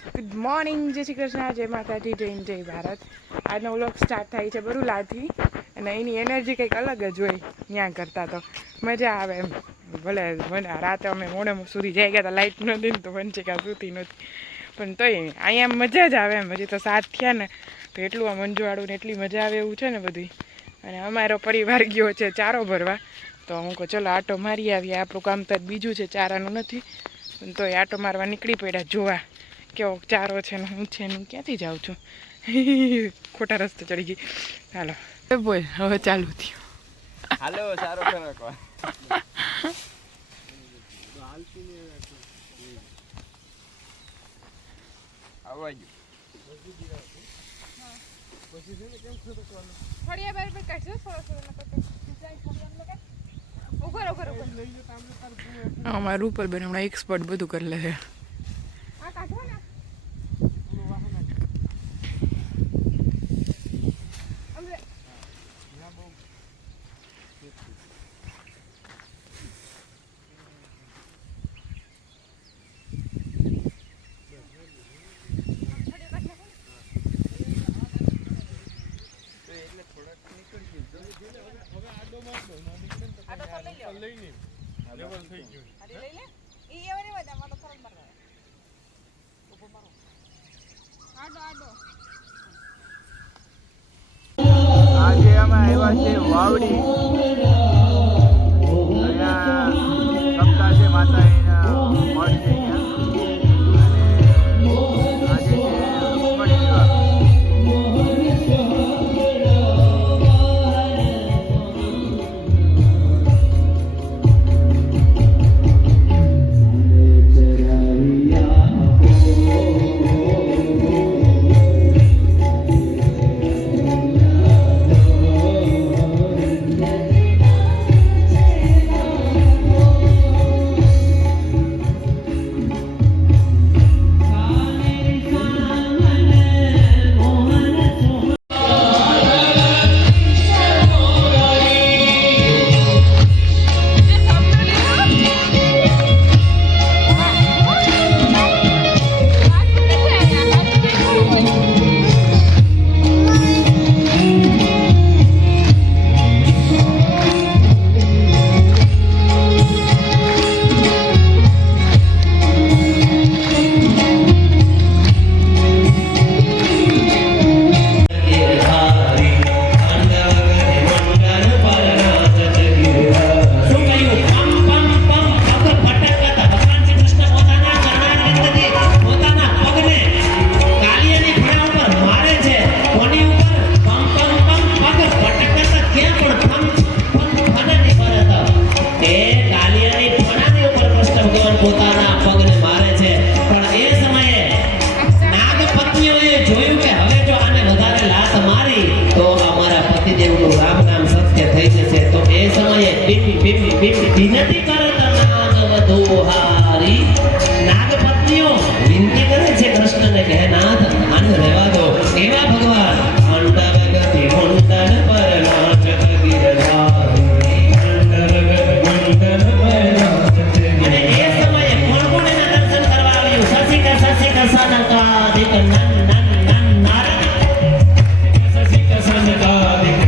Good morning, જય શ્રી કૃષ્ણ, જય માતાજી, જય ભારત. આજનો વ્લોગ સ્ટાર્ટ થાય છે બરુલાથી, અને એની એનર્જી કંઈક અલગ જ હોય ત્યાં કરતાં. તો મજા આવે એમ. ભલે રાતે અમે મોડે સુધી જઈ ગયા હતા, લાઇટ નથી ને તો વંચિકા સૂતી નથી, પણ તોય અહીંયા મજા જ આવે એમ. હજી તો 7 થયા ને તો એટલું આ મંજુવાળું ને એટલી મજા આવે એવું છે ને બધું. અને અમારો પરિવાર ગયો છે ચારો ભરવા, તો હું કહું ચલો આટો મારી આવીએ. આપણું કામ તો બીજું છે, ચારાનું નથી, પણ તોય આટો મારવા નીકળી પડ્યા જોવા કેવો ચારો છે ને હું છે ને. ક્યાંથી જાઉં છું, ખોટા રસ્તે ચડી ગઈ. હાલો બોલ, હવે ચાલુ થયું. હાલો સારો ખરાક આવાજ અમારું ઉપર બેન હમણાં એક્સપર્ટ બધું કરી લે છે. આજે અમે આવ્યા છે વાવડી. અહીંયા સપ્તાહ છે માતા એના મઠ છે અહીંયા. અને આજે છે રૂકમણી વિવાહ. વિનતી કરતા નાગવધૂહારી. નાગપત્નીઓ વિનતી કરે છે કૃષ્ણને કે નાથ આને રહેવા દો. એવા ભગવાન અંતરગતિ મુંડન પર નાચત ગિરધારી. અને એ સમયે કોણ કોણ એના દર્શન કરવા આવ્યું? શશિક સનકાદિક નંદન નારદ. શશિક સનકાદિક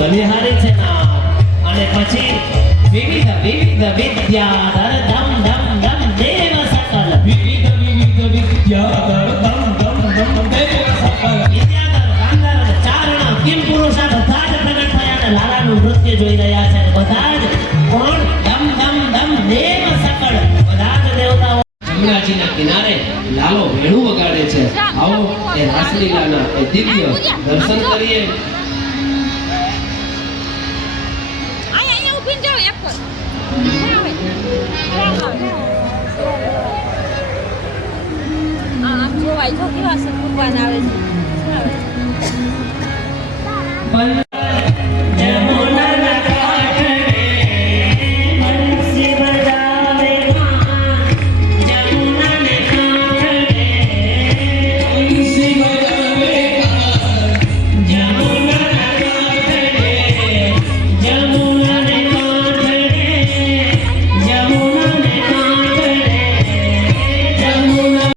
બલિહારી છે ના. અને પછી વિવિધ વિદ્યાધર દમ દમ દમ દેવ સકલ. વિવિધ વિદ્યાધર દમ દમ દમ દેવ સકલ. વિદ્યાધર ગાંધર્વ ચારણ કિમ પુરુષા બધા જ પ્રગટ થયા અને લાલાનું નૃત્ય જોઈ રહ્યા છે. બધા જ કોણ? દમ દમ દમ દેવ સકલ. બધા જ દેવતાઓ જમનાજીના કિનારે લાલો વેણુ વગાડે છે. આવો એ રાસલીલાના એ દિવ્ય દર્શન કરીએ. Ai, ai, eu vim de olhar, pô. ભાઈ જો કેવા ભગવાન આવે છે શું આવે જમુના કાંઠે બંસી બજાવે ખાન જમુના કાંઠે બંસી બજાવે ખાન જમુના કાંઠે જમુના કાંઠે જમુના કાંઠે જમુના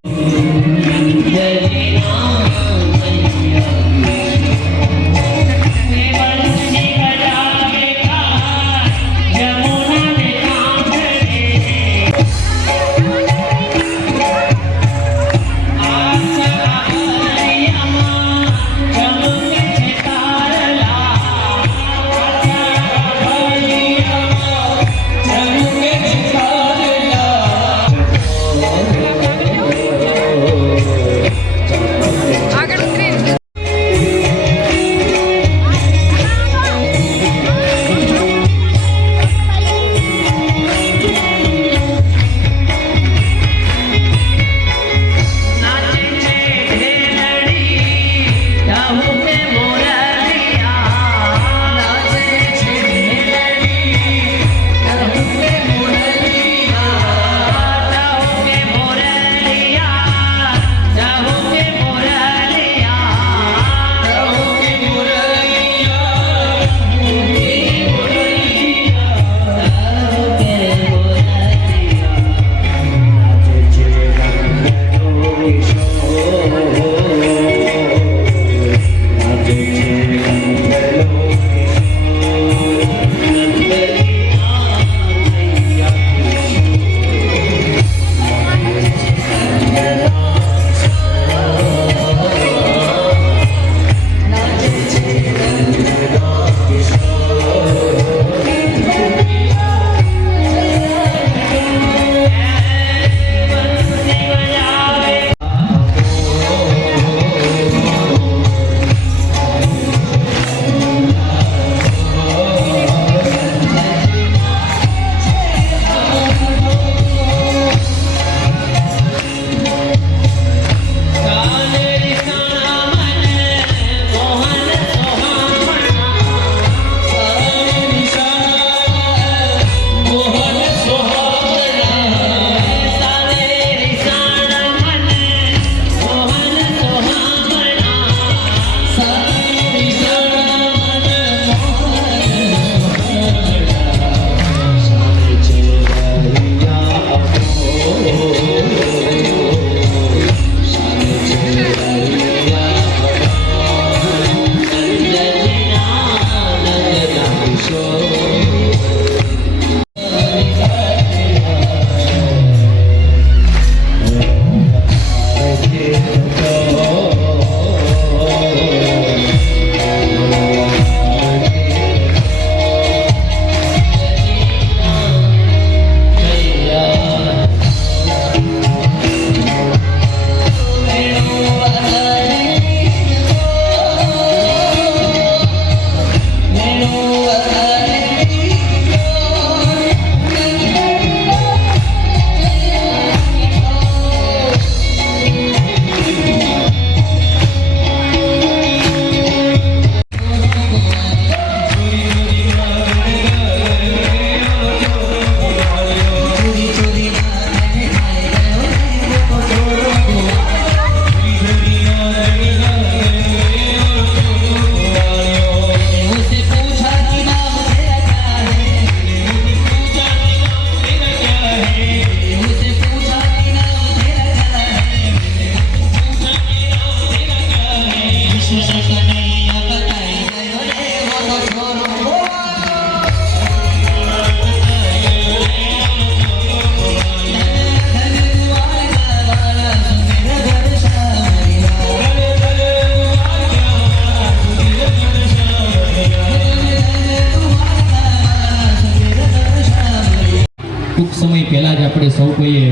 ટૂંક સમય પહેલાં જ આપણે સૌ કોઈએ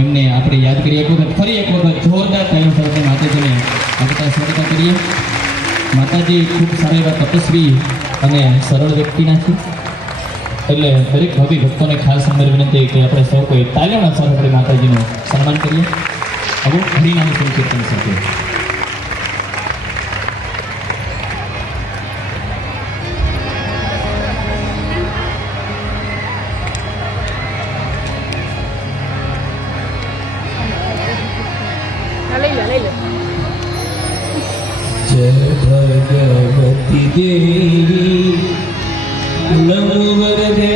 એમને આપણે યાદ કરીએ એક વખત ફરી એક વખત જોરદાર તાલીમ સાથે માતાજીને આગળ સ્વાગત કરીએ. માતાજી ખૂબ સારા એવા તપસ્વી અને સરળ વ્યક્તિના છે, એટલે દરેક ભાવિ ભક્તોને ખાસ નમ્ર વિનંતી કે આપણે સૌ કોઈ તાલીમના સાથે આપણે માતાજીનું સન્માન કરીએ. આવો હરિનામ સંકીર્તન સાથે લઈ લે જય ભગવતી દેવી નમો વરદે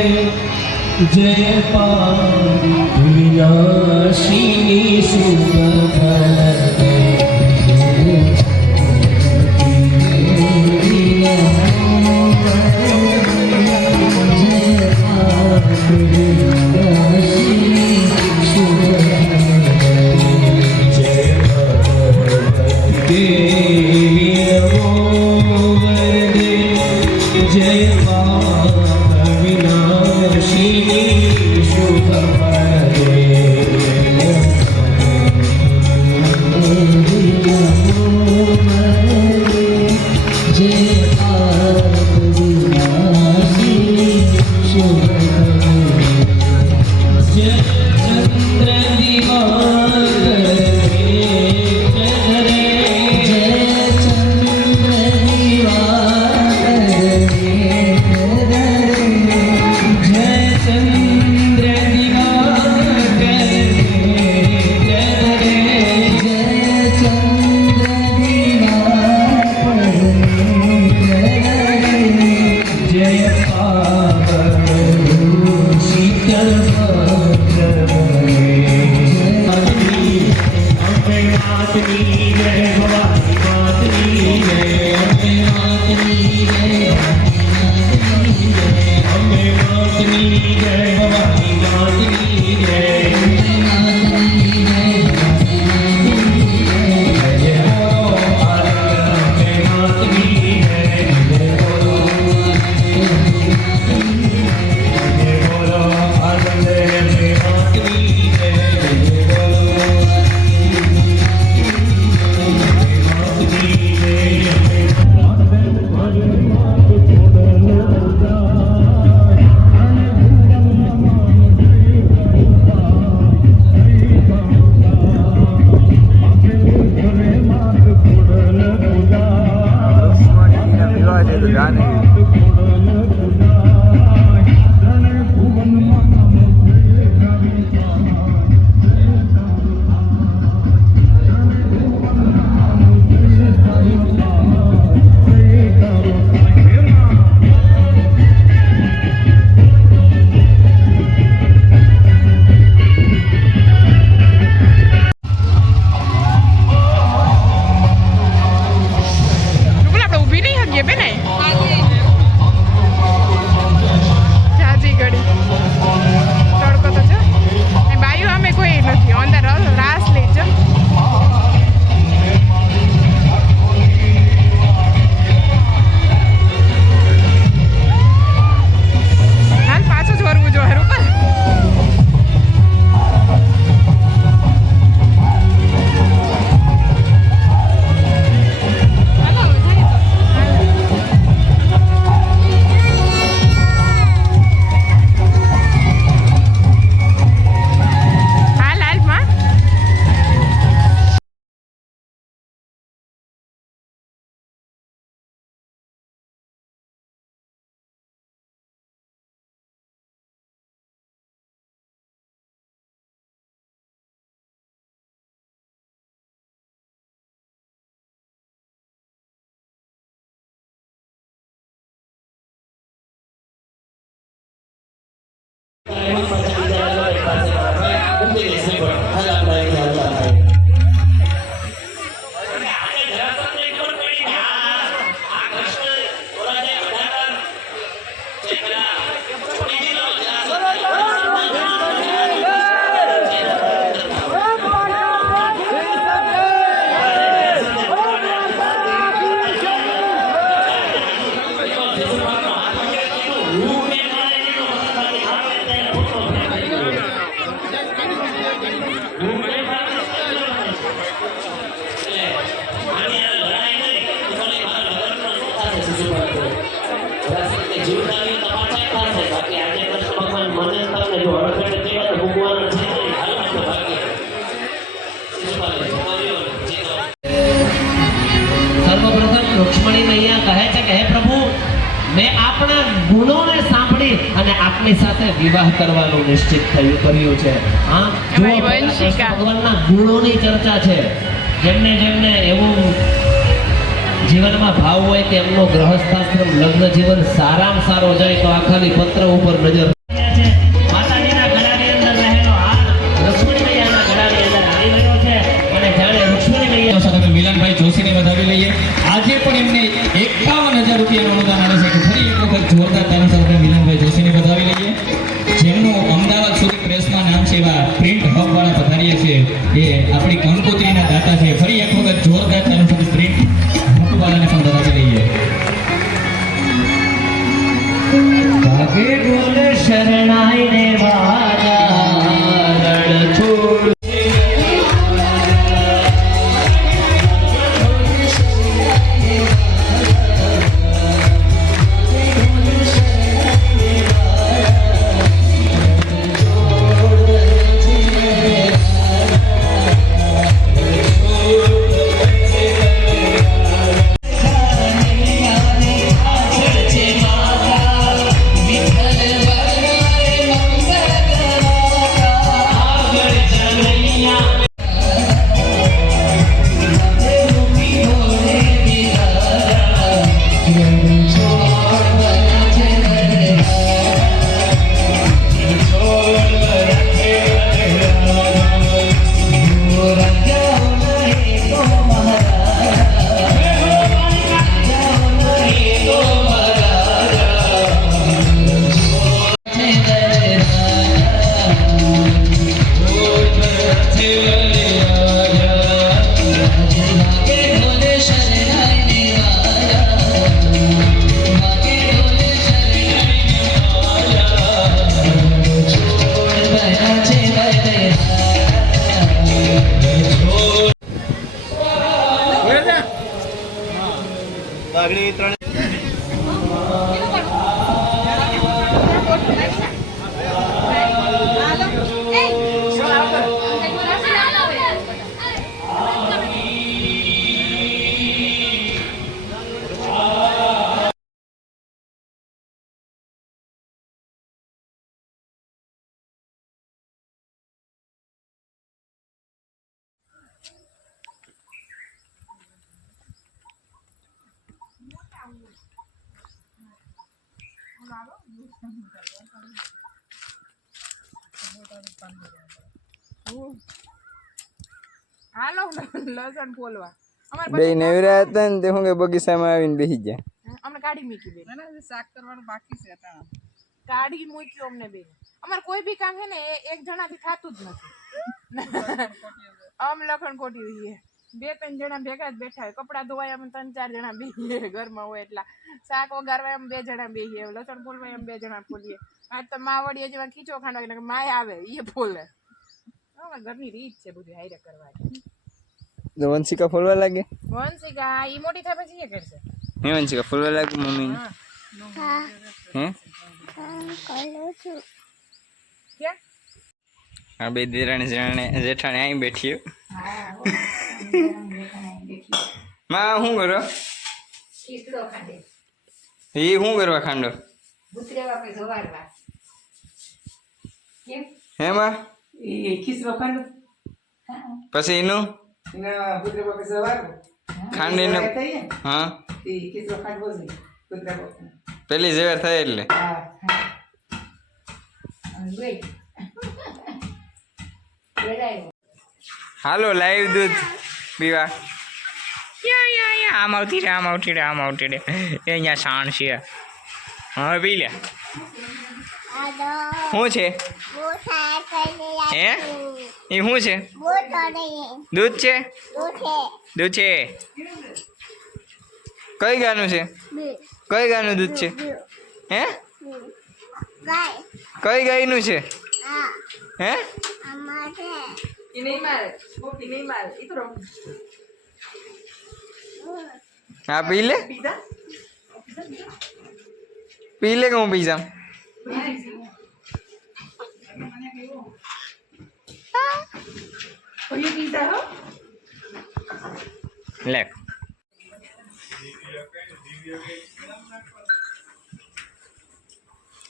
જય પાર્વતી વિનાશિની શુભફલદે મને તમને જો અડધે ભગવાન છે હાલ ભાગ્ય આપની સાથે વિવાહ કરવાનું નિશ્ચિત કર્યું છે. હા, જો અમારી વંશિકા. ભગવાનના ગુણોની ચર્ચા છે. જેમને જેમને એવું જીવનમાં ભાવ હોય કે એમનો ગ્રહસ્થાશ્રમ લગ્ન જીવન સારામાં સારો જાય તો આ ખાલી પત્ર ઉપર નજર છે. માતાજીના ગળાની અંદર રહેલો હાર લક્ષ્મણી મૈયાના ગળાની અંદર આવી રહ્યો છે અને જાણે લક્ષ્મણી મૈયા સાથે મિલનભાઈ જોશીને વધાવી લઈએ. આજે પણ એમને 51,000 રૂપિયાનું અનુદાન આવે છે કે ફરી એક વખત જોરદાર તાળી સાથે મિલનભાઈ જોશીને વધાવી લઈએ. જેમનું અમદાવાદ સુધી પ્રેસમાં નામ છે એવા પ્રિન્ટ હબ વાળા પધારીએ છે એ આપણી કંકોત્રીના દાતા છે. ફરી એક વખત જોરદાર તાળી સાથે પ્રિન્ટ હબ વાળાને પણ વધાવી લઈએ. ભાગે બોલે શરણાઈ ને વાજા રણ છોડ લાગણી ત્રણ હાલો લસણ ફોલવા અમારે બે નવરા હતા ને તે હું કે બગીચામાં આવીને બેસી ગયા. અમને કાઢી મૂકી દે શાક કરવાનું બાકી છે કાઢી મૂક્યું અમને બે અમારે કોઈ બી કામ છે ને એક જણાથી થતું જ નથી. આમ લખણ ખોટી રહીએ 2-3 જણા ભેગા જ બેઠા હોય. કપડા ધોવાય અમે 3-4 જણા બેહીએ ઘરમાં હોય એટલા. શાક વગારવા એમ 2 જણા બેહીએ. લસણ ફોલવા એમ 2 જણા ફોલીએ. આજ તો માવડીએ જેવા ખીચો ખાંડવા એટલે માય આવે એ ફોલે. ઘરની રીત છે બધું હાઈરે કરવાની. તો વંશિકા ફોલવા લાગે. વંશિકા ઈ મોટી થાય પછી એ કરશે. હે વંશિકા ફોલવા લાગે મમ્મી. હે ક્યાં આ બે દેરાણી જેઠાણી અહીં બેઠી માં શું કરો એ શું કરવા ખાંડો હે માં પછી એનું ખાંડીને હા પેલી જેવાર થાય એટલે હાલો લાઈવ દૂધ પીવા આમ આવતી રે આમ આવતી રે આમ આવતી રે એ અહીંયા શાણ છે હવે પી લે શું છે હે એ શું છે દૂધ છે દૂધ છે કઈ ગાનું છે કઈ ગાનું દૂધ છે હે કઈ ગાયનું છે હે હા પી લે પી લે કે હું પી જાઉં લે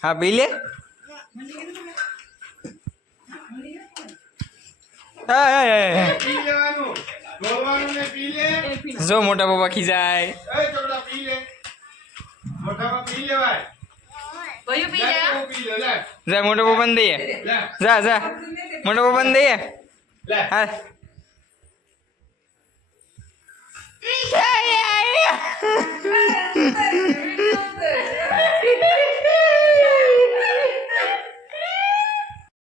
હા પી લે પી લેવાનું ઢોળવાનું ને પી લે જો મોટા પપ્પા ખીજાય એ છોકરા પી લે મોટામાં પી લેવાય ભયું પી લે, જા તું પી લે લે જા મોટા પપ્પાને દઈએ લે જા જા મોટા પપ્પાને દઈએ લે હા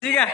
ઠીક હે